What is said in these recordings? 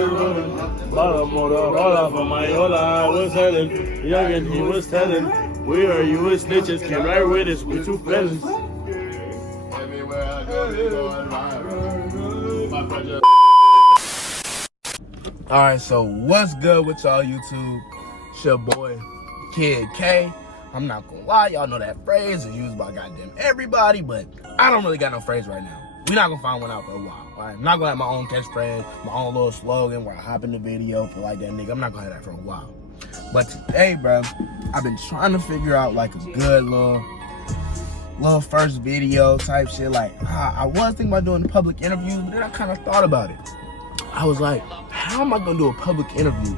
is rolling. Bottle Motorola for my Yola, I was telling. Young and he was telling. Where are you with snitches? Came right with us, we two felons. Everywhere I go, Alright, so what's good with y'all YouTube? It's your boy, Kid K. I'm not gonna lie, y'all know that phrase is used by goddamn everybody, but I don't really got no phrase right now. We're not gonna find one out for a while. Alright, I'm not gonna have my own catchphrase, my own little slogan where I hop in the video for like that nigga. I'm not gonna have that for a while. But today, bro, I've been trying to figure out like a good little first video type shit. Like, I was thinking about doing public interviews, but then I kind of thought about it. I was like, how am I gonna do a public interview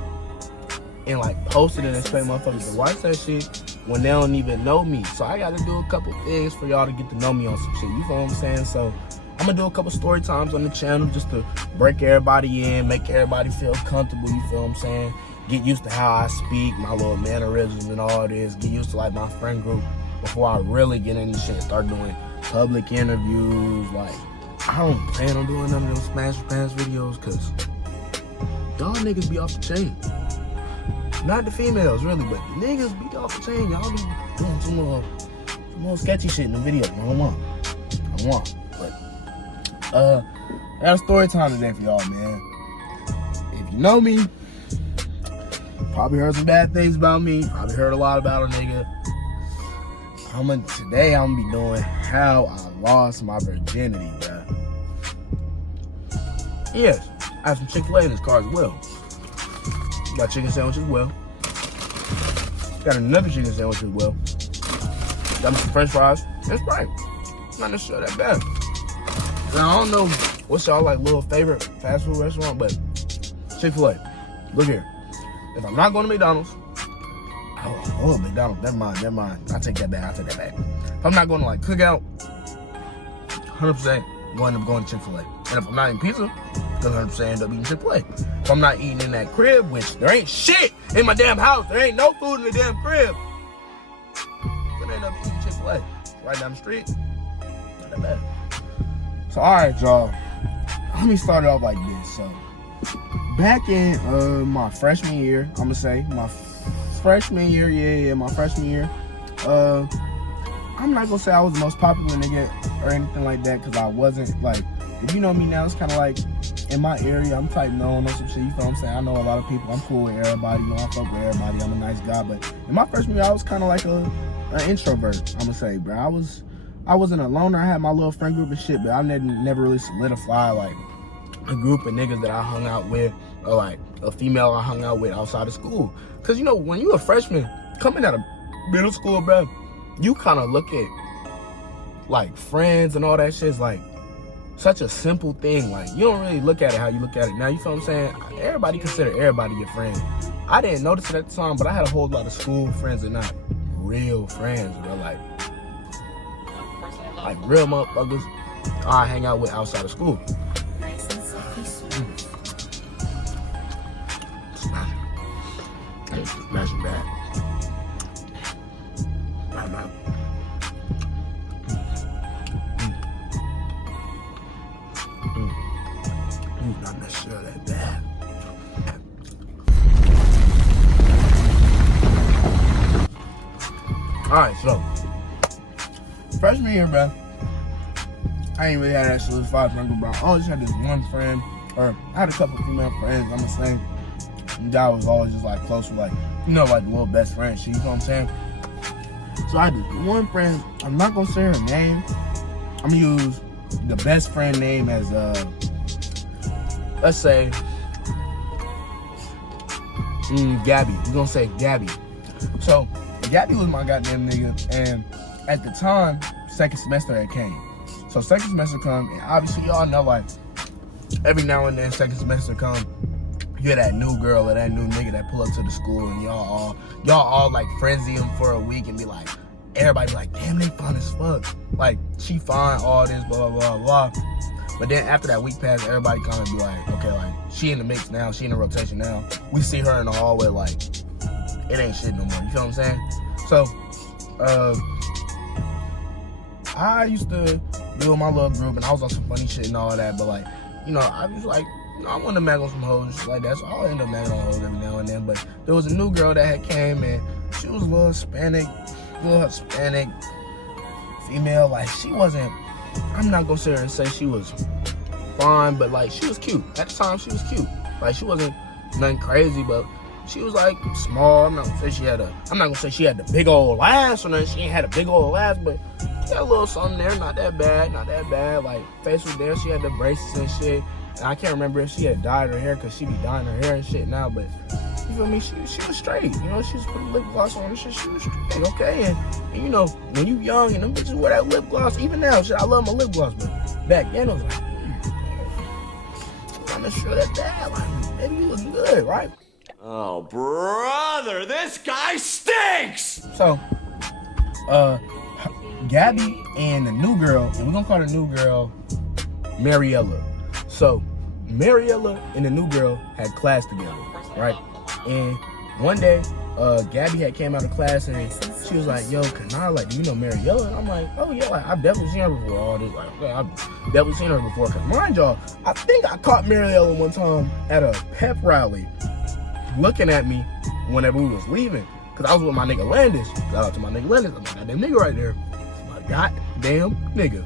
and like post it and expect motherfuckers to watch that shit when they don't even know me? So I gotta do a couple things for y'all to get to know me on some shit. You feel what I'm saying? So I'm gonna do a couple story times on the channel just to break everybody in, make everybody feel comfortable. You feel what I'm saying? Get used to how I speak, my little mannerisms and all this. Get used to like my friend group before I really get into shit and start doing public interviews. Like, I don't plan on doing none of those Smash Pants videos because y'all niggas be off the chain. Not the females, really, but the niggas be off the chain. Y'all be doing some more sketchy shit in the video. I don't want. But, I got a story time today for y'all, man. If you know me, probably heard some bad things about me. Probably heard a lot about a nigga. Today I'm gonna be doing how I lost my virginity, bruh. Yes, I have some Chick-fil-A in this car as well. Got chicken sandwich as well. Got another chicken sandwich as well. Got some French fries. That's right. Not necessarily that bad. Now, I don't know what's y'all like little favorite fast food restaurant, but Chick-fil-A. Look here. If I'm not going to McDonald's, McDonald's, never mind. I take that back. If I'm not going to like Cookout, 100% I'm going to end up going to Chick-fil-A. And if I'm not eating pizza, then 100% end up eating Chick-fil-A. If I'm not eating in that crib, which there ain't shit in my damn house, there ain't no food in the damn crib, I'm gonna end up eating Chick-fil-A. Right down the street, not that bad. So all right, y'all, let me start it off like this. So back in my freshman year, I'm gonna say my freshman year, my freshman year. I'm not gonna say I was the most popular nigga or anything like that, because I wasn't. Like, if you know me now, it's kind of like in my area, I'm type known or some shit. You feel what I'm saying? I know a lot of people. I'm cool with everybody. You know, I fuck with everybody. I'm a nice guy. But in my freshman year, I was kind of like an introvert. I'm gonna say, bro. I wasn't a loner. I had my little friend group and shit, but I never really solidified like a group of niggas that I hung out with, or like a female I hung out with outside of school. Cause you know, when you a freshman coming out of middle school, bro, you kind of look at like friends and all that shit is like such a simple thing. Like, you don't really look at it how you look at it now. You feel what I'm saying? Everybody consider everybody your friend. I didn't notice it at the time, but I had a whole lot of school friends and not real friends, bro. Like real motherfuckers I hang out with outside of school. Smashing bad. Not necessarily that bad. Alright, so freshman year, bro, I ain't really had that solidified friend group, bro. I always had this one friend, or I had a couple female friends, I'm gonna say, that I was always just like close with, like, you know, like the little best friend shit, you know what I'm saying? So I had this one friend, I'm not gonna say her name, I'm gonna use the best friend name as let's say Gabby. We're gonna say Gabby. So Gabby was my goddamn nigga, and at the time, second semester had came. So second semester come, and obviously y'all know, like, every now and then second semester come, you hear that new girl or that new nigga that pull up to the school, and y'all all like frenzy him for a week and be like, everybody be like, damn, they fine as fuck. Like, she fine, all this, blah, blah, blah, blah. But then after that week pass, everybody kind of be like, okay, like, she in the mix now, she in the rotation now. We see her in the hallway, like, it ain't shit no more. You feel what I'm saying? So, I used to be with my little group, and I was on some funny shit and all that, but like, you know, I was like, I want to mag on some hoes and shit like that, so I'll end up magging on hoes every now and then. But there was a new girl that had came, and she was a little Hispanic female. Like, she wasn't, I'm not gonna sit here and say she was fine, but like, she was cute. At the time, she was cute. Like, she wasn't nothing crazy, but she was like small. I'm not gonna say she had the big old ass or nothing. She ain't had a big old ass, but she had a little something there. Not that bad. Like, face was there. She had the braces and shit. And I can't remember if she had dyed her hair, because she be dyeing her hair and shit now, but you feel me? She was straight. You know, she was putting lip gloss on and shit. She was straight, okay? And you know, when you young and them bitches wear that lip gloss, even now, shit, I love my lip gloss, but back then, I was like, I'm not sure that's bad. Like, maybe you look good, right? Oh, brother, this guy stinks! So, Gabby and the new girl, and we're gonna call the new girl Mariella. So, Mariella and the new girl had class together, right? And one day, Gabby had came out of class and she was like, yo, do you know Mariella? And I'm like, oh yeah, like, I've definitely seen her before. All this, like, yeah, I've definitely seen her before. Cause mind y'all, I think I caught Mariella one time at a pep rally looking at me whenever we was leaving. Cause I was with my nigga Landis. Shout out to my nigga Landis. I'm like, goddamn nigga right there. My goddamn nigga.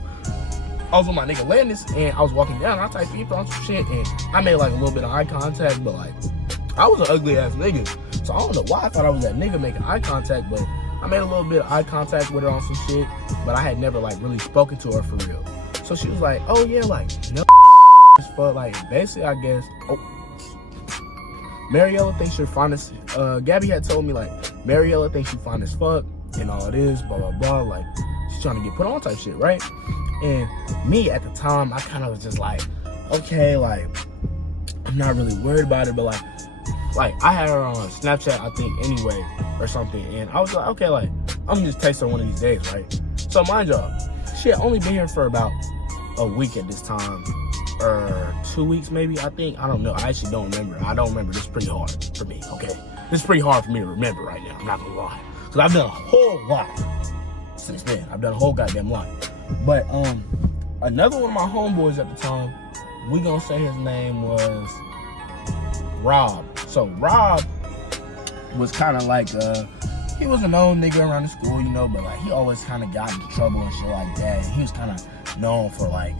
I was with my nigga Landis, and I was walking down, and I typed people on some shit, and I made like a little bit of eye contact, but like, I was an ugly ass nigga. So I don't know why I thought I was that nigga making eye contact, but I made a little bit of eye contact with her on some shit, but I had never like really spoken to her for real. So she was like, oh yeah, like, no as fuck, like, basically, I guess, Mariella thinks you're fine as, Gabby had told me, like, Mariella thinks you fine as fuck, and all this, blah, blah, blah, like, she's trying to get put on type shit, right? And me, at the time, I kind of was just like, okay, like, I'm not really worried about it, but like, I had her on Snapchat, I think, anyway, or something, and I was like, okay, like, I'm gonna just text her one of these days, right? So, mind y'all, she had only been here for about a week at this time, or 2 weeks, maybe, I think. I don't know. I actually don't remember. I don't remember. This is pretty hard for me, okay? This is pretty hard for me to remember right now. I'm not gonna lie. Because I've done a whole lot since then. I've done a whole goddamn lot. But, another one of my homeboys at the time, we gonna say his name was Rob. So, Rob was kind of like, he was an old nigga around the school, you know, but, like, he always kind of got into trouble and shit like that. And he was kind of known for, like,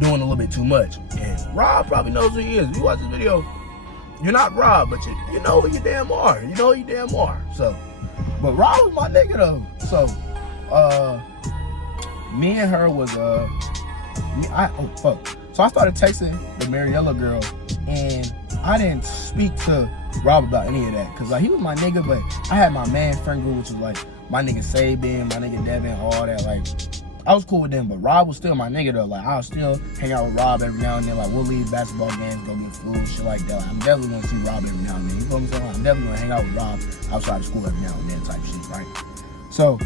doing a little bit too much. And Rob probably knows who he is. If you watch this video, you're not Rob, but you know who you damn are. You know who you damn are. So, but Rob was my nigga though. So, me and her was, So I started texting the Mariella girl, and I didn't speak to Rob about any of that, cause like, he was my nigga, but I had my man friend group, which was like my nigga Sabin, my nigga Devin, all that. Like, I was cool with them, but Rob was still my nigga though. Like, I'll still hang out with Rob every now and then. Like, we'll leave basketball games, go get food, shit like that. Like, I'm definitely gonna see Rob every now and then. You feel me? So I'm definitely gonna hang out with Rob outside of school every now and then, type shit, right? So,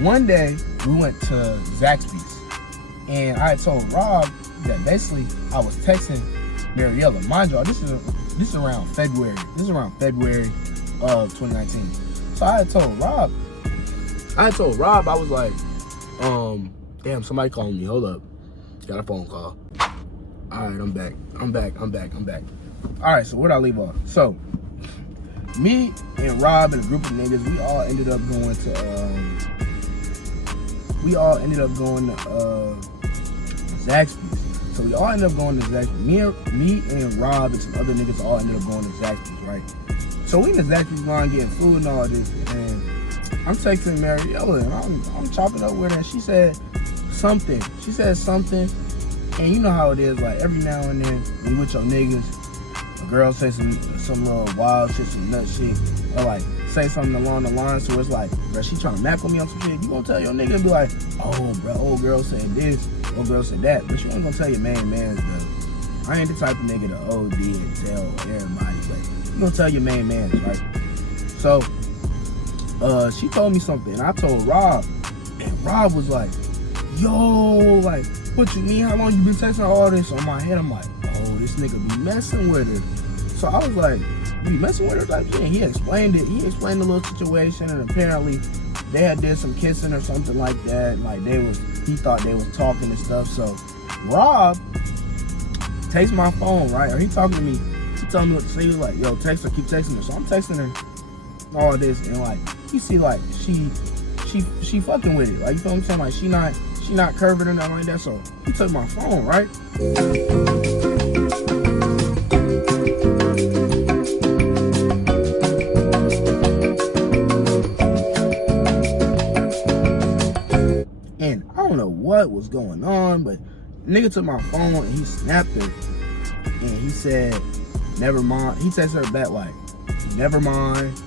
one day we went to Zaxby's, and I had told Rob that basically I was texting Mariella. Mind y'all, this is around February. This is around February of 2019. So I told Rob, I was like, damn, somebody calling me. Hold up. Got a phone call. All right, I'm back. All right, so where'd I leave off? So, me and Rob and a group of niggas, we all ended up going to Zaxby's. So we all ended up going to Zaxby's. Me and Rob and some other niggas all ended up going to Zaxby's, right? So we in the Zaxby's line getting food and all this, and I'm texting Mariella, and I'm chopping up with her, and she said something, and you know how it is, like, every now and then, when you with your niggas, a girl say some little wild shit, some nut shit, or like, say something along the lines to where it's like, bro, she trying to mac on me on some shit, you gonna tell your nigga and be like, oh, bro, old girl said this, old girl said that, but you ain't gonna tell your mans though. I ain't the type of nigga to OD and tell everybody, but you gonna tell your mans, right? So, she told me something, and I told Rob, and Rob was like, yo, like, what you mean? How long you been texting all this? On my head, I'm like, oh, this nigga be messing with her. So I was like, you be messing with her? Like, yeah, he explained it. He explained the little situation, and apparently they had did some kissing or something like that. Like, he thought they was talking and stuff. So Rob takes my phone, right? Or he talking to me. He telling me what to say. He was like, yo, text her, keep texting her. So I'm texting her all this, and like, you see, like, she fucking with it. Like, you feel what I'm saying? Like, she not curving or nothing like that. So he took my phone, right? And I don't know what was going on, but nigga took my phone and he snapped her, and he said, never mind. He texted her back like, never mind.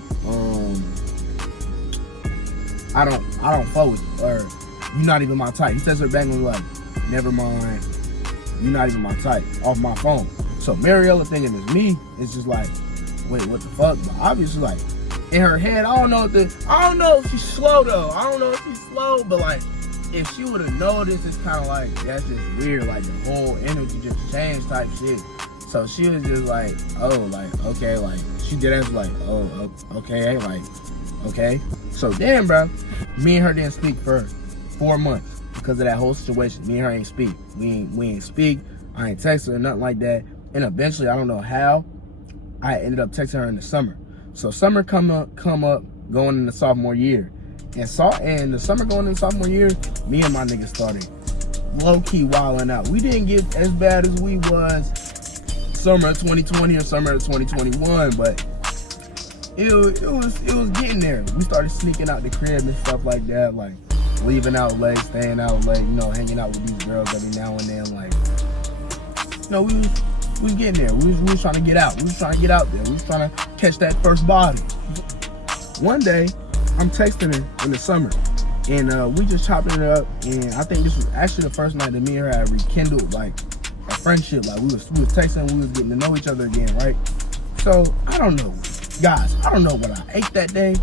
I don't fuck with you, or you not even my type. He texted her back and was like, never mind, you not even my type, off my phone. So Mariella thinking it's me, it's just like, wait, what the fuck? But obviously, like, in her head, I don't know if she's slow though. I don't know if she's slow, but like, if she would have noticed, it's kind of like, that's just weird. Like, the whole energy just changed type shit. So she was just like, oh, like, okay, like, she did that, like, oh, okay, like, okay. So then, bro, me and her didn't speak for 4 months because of that whole situation. Me and her ain't speak. We ain't speak. I ain't text her or nothing like that. And eventually, I don't know how, I ended up texting her in the summer. So summer come up going into sophomore year. And the summer going into sophomore year, me and my niggas started low-key wilding out. We didn't get as bad as we was summer of 2020 or summer of 2021, but it was getting there. We started sneaking out the crib and stuff like that, like leaving out late, staying out late, you know, hanging out with these girls every now and then. Like, you know, we was getting there. We was trying to get out. We was trying to get out there. We was trying to catch that first body. One day, I'm texting her in the summer, and we just chopping it up. And I think this was actually the first night that me and her had rekindled like a friendship. Like, we was texting, we was getting to know each other again, right? So I don't know, guys. I don't know what I ate that day.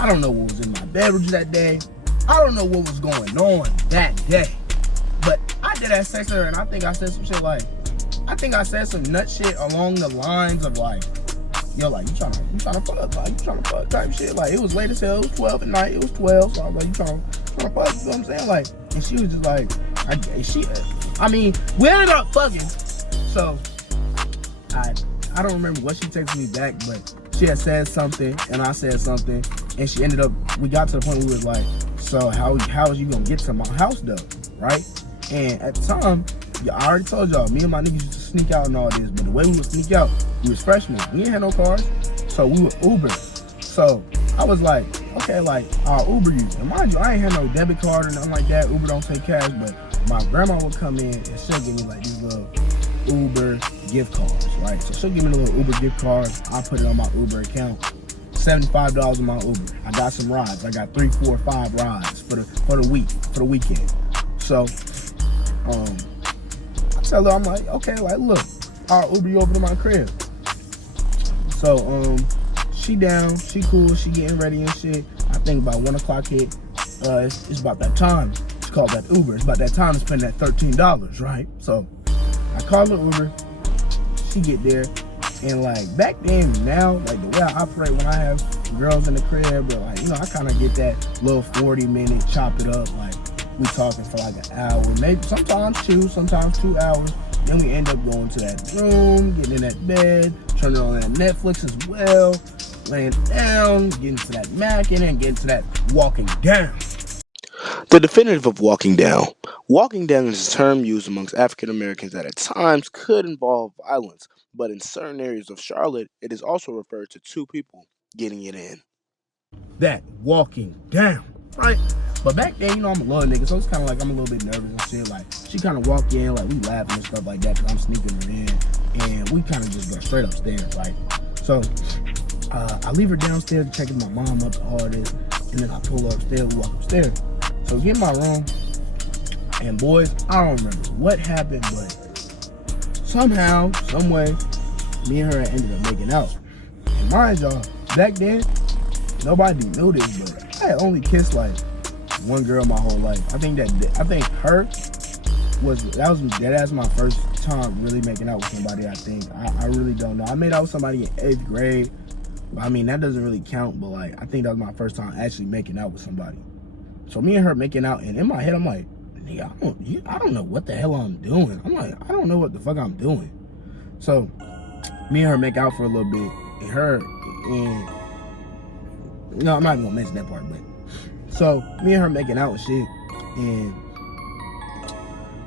I don't know what was in my beverage that day. I don't know what was going on that day. But I did that text her, and I think I said some shit like, I think I said some nut shit along the lines of like, yo, like, you trying to fuck, like, you trying to fuck type shit. Like, it was late as hell, it was 12 at night, it was 12, so I was like, you trying to fuck, you know what I'm saying? Like, and she was just like, I mean, we ended up fucking, so, I don't remember what she texted me back, but she had said something, and I said something, and she ended up, we got to the point where we was like, so how is you gonna get to my house though, right? And at the time, I already told y'all, me and my niggas used to sneak out and all this, but the way we would sneak out, we was freshmen. We didn't have no cars, so we would Uber. So I was like, okay, like, I'll Uber you. And mind you, I ain't had no debit card or nothing like that. Uber don't take cash, but my grandma would come in and she'll give me like these little Uber gift cards, right? So she'll give me the little Uber gift cards. I'll put it on my Uber account. $75 on my Uber. I got some rides. I got 3, 4, 5 rides for the weekend. So, I tell her, I'm like, okay, like, look, I'll Uber you over to my crib. So, she down, she cool, she getting ready and shit. I think about 1 o'clock hit. It's about that time. She called that Uber. It's about that time to spend that $13, right? So, I call the Uber. She get there. And like back then, now, like the way I operate when I have girls in the crib, but like, you know, I kind of get that little 40-minute chop it up. Like, we talking for like an hour, maybe sometimes 2 hours. Then we end up going to that room, getting in that bed, turning on that Netflix as well, laying down, getting to that Mac, and then getting to that walking down. The definitive of walking down. Walking down is a term used amongst African Americans that at times could involve violence, but in certain areas of Charlotte, it is also referred to 2 people getting it in. That walking down, right? But back then, you know, I'm a little nigga, so it's kind of like I'm a little bit nervous and shit. Like, she kind of walk in, like, we laughing and stuff like that because I'm sneaking her in, and we kind of just go straight upstairs, right? So, I leave her downstairs checking my mom up to all this, and then I pull her upstairs, we walk upstairs. So, we get in my room, and boys, I don't remember what happened, but somehow, some way, me and her ended up making out. And mind y'all, back then, nobody knew this, but I had only kissed like one girl my whole life. I think her was that's my first time really making out with somebody. I think I really don't know. I made out with somebody in 8th grade. I mean, that doesn't really count, but like, I think that was my first time actually making out with somebody. So me and her making out, and in my head I'm like, nigga, I don't know what the hell I'm doing. I'm like, I don't know what the fuck I'm doing. So me and her make out for a little bit, and no, I'm not even gonna mention that part, but so me and her making out and shit, and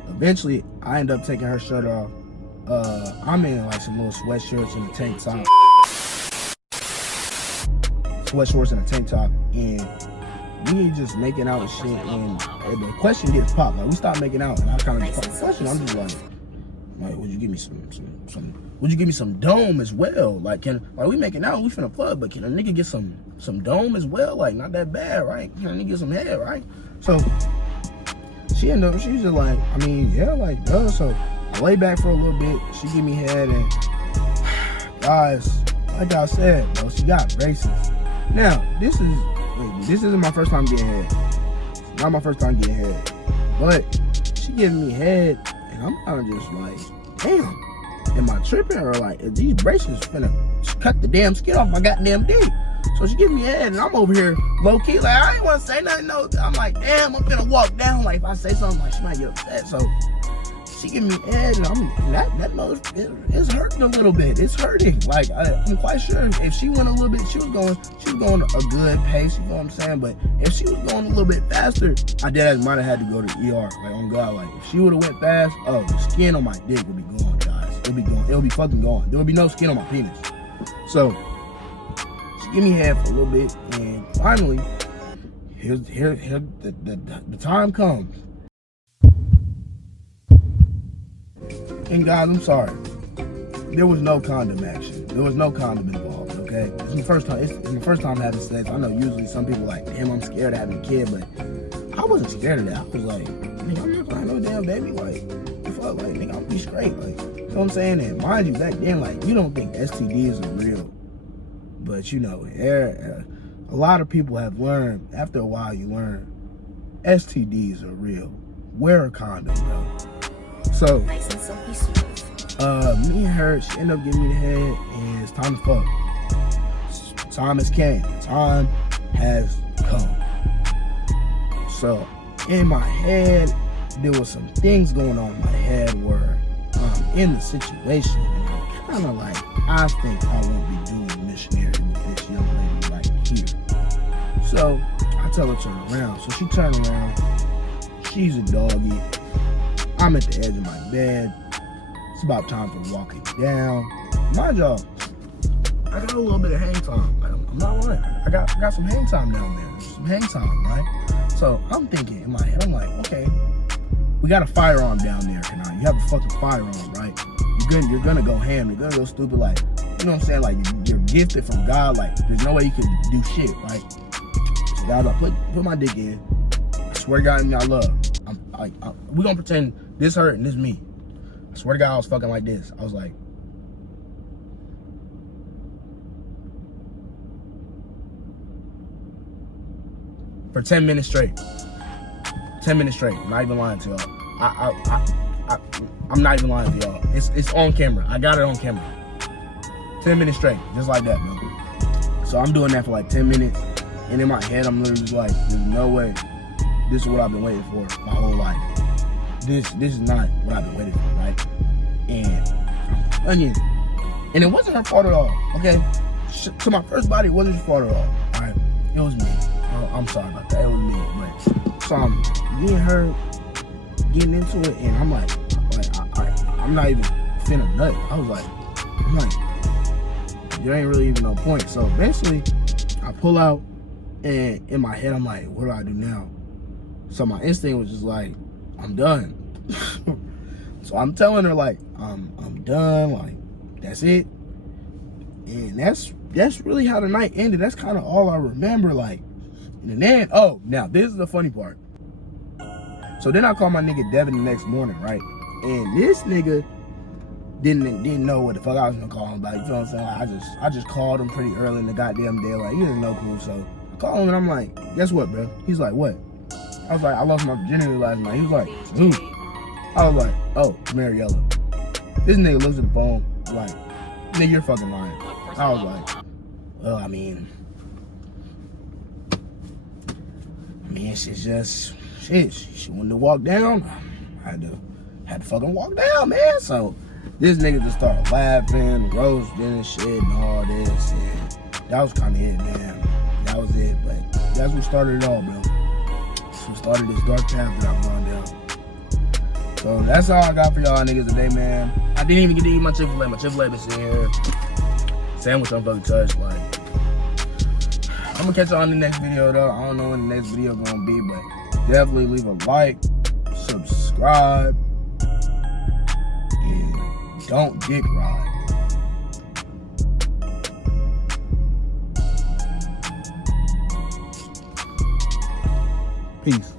eventually I end up taking her shirt off. I'm in like some little sweatshirts and a tank top. Sweatshorts and a tank top, and we just making out and shit, and the question gets popped. Like, we start making out, and I kind of just pop the question. I'm just like, would you give me some? Would you give me some dome as well? Like, we making out, we finna fuck, but can a nigga get some dome as well? Like, not that bad, right? Can a nigga get some head, right? So she was just like, I mean, yeah, like, duh. So I lay back for a little bit. She give me head, and guys, like I said, bro, she got braces. Now, this isn't my first time getting head. It's not my first time getting head. But she giving me head, and I'm kind of just like, damn, am I tripping? Or like, are these braces finna cut the damn skin off my goddamn dick? So she giving me head, and I'm over here low-key, like, I ain't want to say nothing, no. I'm like, damn, I'm finna walk down. Like, if I say something, like, she might get upset. So she giving me head, and that nose is hurting a little bit. It's hurting. Like, I'm quite sure if she went a little bit, she was going a good pace. You know what I'm saying? But if she was going a little bit faster, I might have had to go to the ER. Like, on God, like if she would have went fast, oh, the skin on my dick would be gone, guys. It'll be gone. It'll be fucking gone. There would be no skin on my penis. So she gave me head for a little bit, and finally, here the time comes. And guys, I'm sorry. There was no condom action. There was no condom involved, okay? It's my first time. It's my first time having sex. I know usually some people like, damn, I'm scared of having a kid, but I wasn't scared of that. I was like, nigga, I'm not gonna have no damn baby. Like, fuck, like, nigga, I'll be straight. Like, you know what I'm saying? And mind you, back then, like, you don't think STDs are real. But, you know, a lot of people have learned, after a while you learn, STDs are real. Wear a condom, bro. So, me and her, she ended up giving me the head, and it's time to fuck. Time has came. Time has come. So, in my head, there was some things going on in my head where I'm in the situation, and I'm kind of like, I think I won't be doing missionary with this young lady right here. So, I tell her to turn around. So, she turned around. She's a doggy. I'm at the edge of my bed. It's about time for walking down. Mind y'all, I got a little bit of hang time. I'm not lying. I got some hang time down there. Some hang time, right? So I'm thinking in my head, I'm like, okay, we got a firearm down there, Kanai. You have a fucking firearm, right? You're gonna go ham. You're gonna go stupid, like, you know what I'm saying? Like, you're gifted from God. Like, there's no way you can do shit, right? So guys, I put my dick in. I swear to God, in I love. We gonna pretend this hurt and this me. I swear to God, I was fucking like this. I was like, for 10 minutes straight. 10 minutes straight. I'm not even lying to y'all. I'm not even lying to y'all. It's on camera. I got it on camera. 10 minutes straight, just like that, bro. So I'm doing that for like 10 minutes, and in my head, I'm literally just like, there's no way. This is what I've been waiting for my whole life. This is not what I've been waiting for, right? And it wasn't her fault at all, okay? To my first body, it wasn't her fault at all, all right? It was me. Oh, I'm sorry about that. It was me. But so me and her getting into it, and I'm like I'm not even finna nut. I'm like, there ain't really even no point. So eventually, I pull out, and in my head, I'm like, what do I do now? So my instinct was just like, I'm done. So I'm telling her, like, I'm done, like, that's it. And that's really how the night ended. That's kind of all I remember, like. And then, oh, now this is the funny part. So then I called my nigga Devin the next morning, right? And this nigga didn't know what the fuck I was gonna call him about. You feel what I'm saying? I just called him pretty early in the goddamn day, like, he didn't know cool. So I called him and I'm like, guess what, bro? He's like, what? I was like, I lost my virginity last night. He was like, who? I was like, oh, Mariella. This nigga looks at the phone, like, nigga, you're fucking lying. I was like, well, I mean, she's shit, she wanted to walk down. I had to fucking walk down, man. So this nigga just started laughing, roasting and shit and all this. And that was kind of it, man. That was it. But that's what started it all, bro. That's what started this dark path that I'm going down. So that's all I got for y'all niggas today, man. I didn't even get to eat my Chick-fil-A. My Chick-fil-A been sitting here. Sandwich I'm fucking touched. Like, I'm gonna catch y'all in the next video though. I don't know when the next video gonna be, but definitely leave a like, subscribe, and don't dick ride. Peace.